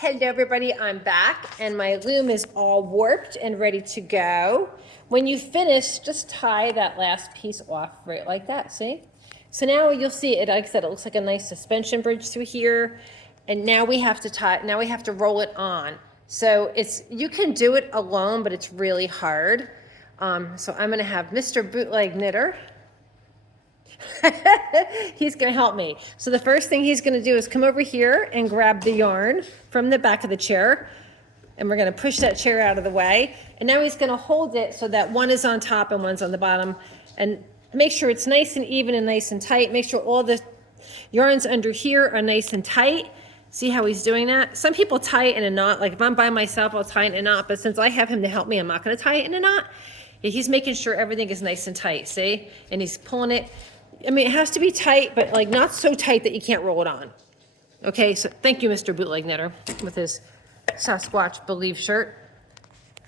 Hello everybody, I'm back and my loom is all warped and ready to go. When you finish, just tie that last piece off right like that, see? So now you'll see it, like I said, it looks like a nice suspension bridge through here. And now we have to roll it on. So you can do it alone, but it's really hard. So I'm gonna have Mr. Bootleg Knitter. He's going to help me. So the first thing he's going to do is come over here and grab the yarn from the back of the chair. And we're going to push that chair out of the way. And now he's going to hold it so that one is on top and one's on the bottom. And make sure it's nice and even and nice and tight. Make sure all the yarns under here are nice and tight. See how he's doing that? Some people tie it in a knot. Like if I'm by myself, I'll tie it in a knot. But since I have him to help me, I'm not going to tie it in a knot. He's making sure everything is nice and tight, see? And he's pulling it. I mean, it has to be tight, but like not so tight that you can't roll it on. Okay, so thank you, Mr. Bootleg Knitter, with his Sasquatch Believe shirt.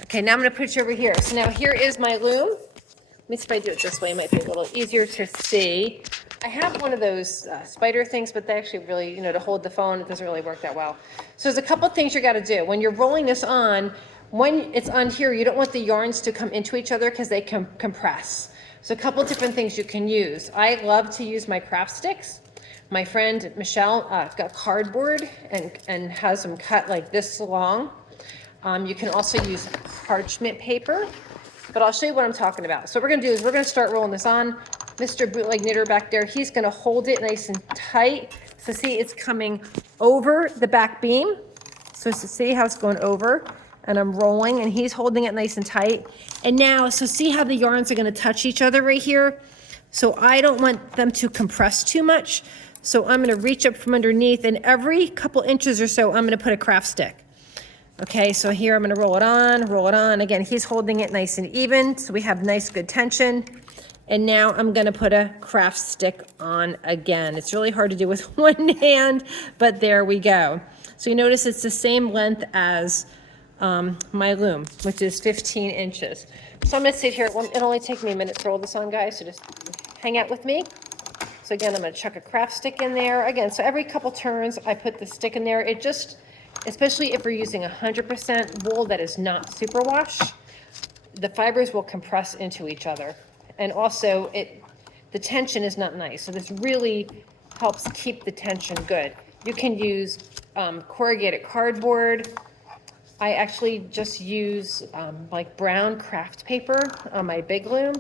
Okay, now I'm gonna put you over here. So now here is my loom. Let me see if I do it this way, it might be a little easier to see. I have one of those spider things, but they actually really, to hold the phone, it doesn't really work that well. So there's a couple things you gotta do. When you're rolling this on, when it's on here, you don't want the yarns to come into each other because they can compress. So a couple different things you can use. I love to use my craft sticks. My friend Michelle got cardboard and has them cut like this long. You can also use parchment paper, but I'll show you what I'm talking about. So what we're gonna do is we're gonna start rolling this on. Mr. Bootleg Knitter back there, he's gonna hold it nice and tight. So see, it's coming over the back beam. So see how it's going over? And I'm rolling and he's holding it nice and tight. And now, so see how the yarns are gonna touch each other right here? So I don't want them to compress too much. So I'm gonna reach up from underneath and every couple inches or so, I'm gonna put a craft stick. Okay, so here I'm gonna roll it on, roll it on. Again, he's holding it nice and even, so we have nice, good tension. And now I'm gonna put a craft stick on again. It's really hard to do with one hand, but there we go. So you notice it's the same length as my loom, which is 15 inches. So I'm gonna sit here, it'll only take me a minute to roll this on, guys, so just hang out with me. So again, I'm gonna chuck a craft stick in there. Again, so every couple turns, I put the stick in there. It just, especially if we're using 100% wool that is not superwash, the fibers will compress into each other. And also, the tension is not nice. So this really helps keep the tension good. You can use corrugated cardboard. I actually just use like brown craft paper on my big loom.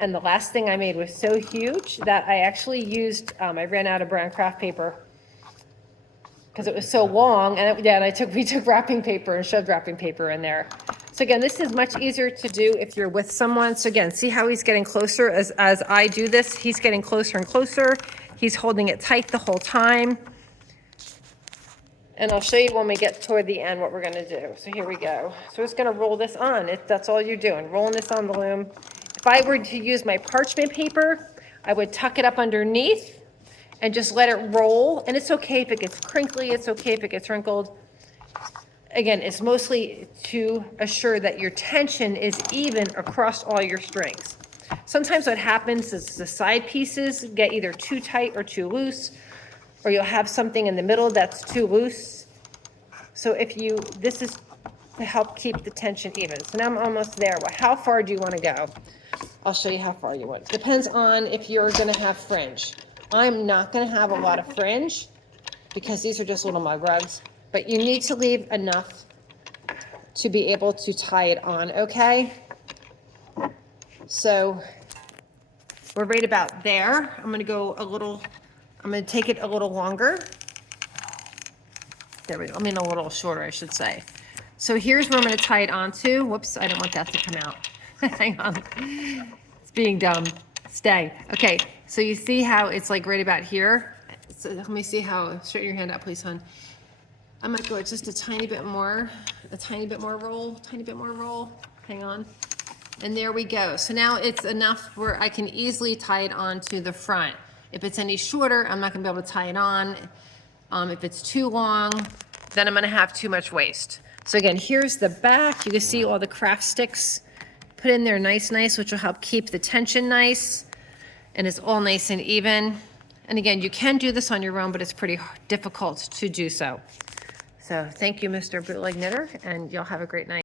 And the last thing I made was so huge that I actually used, I ran out of brown craft paper because it was so long. And we took wrapping paper and shoved wrapping paper in there. So again, this is much easier to do if you're with someone. So again, see how he's getting closer as I do this? He's getting closer and closer. He's holding it tight the whole time. And I'll show you when we get toward the end what we're gonna do. So here we go. So we're just gonna roll this on. That's all you're doing, rolling this on the loom. If I were to use my parchment paper, I would tuck it up underneath and just let it roll. And it's okay if it gets crinkly, it's okay if it gets wrinkled. Again, it's mostly to assure that your tension is even across all your strings. Sometimes what happens is the side pieces get either too tight or too loose, or you'll have something in the middle that's too loose. So this is to help keep the tension even. So now I'm almost there. Well, how far do you want to go? I'll show you how far you want. Depends on if you're gonna have fringe. I'm not gonna have a lot of fringe because these are just little mug rugs, but you need to leave enough to be able to tie it on, okay? So we're right about there. I'm gonna take it a little longer. There we go. I mean, a little shorter, I should say. So here's where I'm going to tie it onto. Whoops, I don't want that to come out. Hang on. It's being dumb. Stay. Okay, so you see how it's like right about here? So let me see how, straighten your hand out, please, hon. I might go just a tiny bit more roll, Hang on. And there we go. So now it's enough where I can easily tie it onto the front. If it's any shorter, I'm not gonna be able to tie it on. If it's too long, then I'm gonna have too much waste. So again, here's the back. You can see all the craft sticks put in there nice, which will help keep the tension nice. And it's all nice and even. And again, you can do this on your own, but it's pretty difficult to do so. So thank you, Mr. Bootleg Knitter, and y'all have a great night.